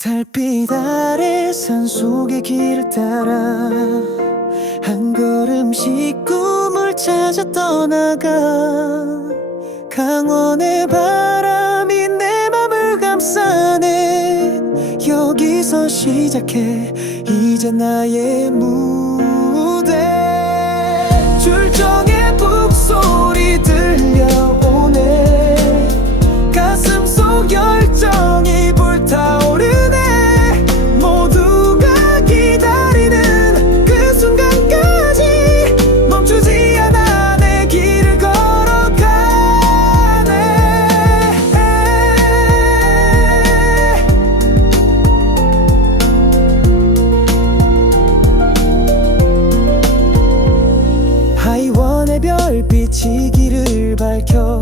달빛 아래 산속의 길을 따라 한 걸음씩 꿈을 찾아 떠나가 강원의 바람이 내 맘을 감싸네. 여기서 시작해. 이제 나의 무 별빛이 길을 밝혀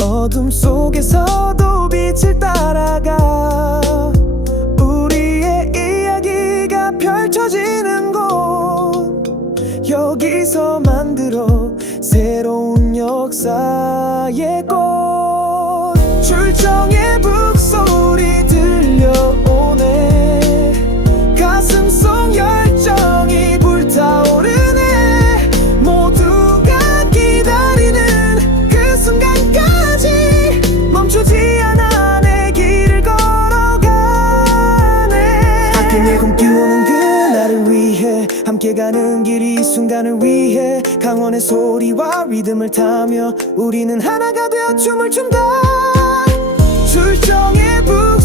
어둠 속에서도 빛을 따라가 우리의 이야기가 펼쳐지는 곳 여기서 만들어 새로운 역사의 꽃 함께 가는 길이 순간을 위해 강원의 소리와 리듬을 타며 우리는 하나가 되어 춤을 춘다. 출정의 부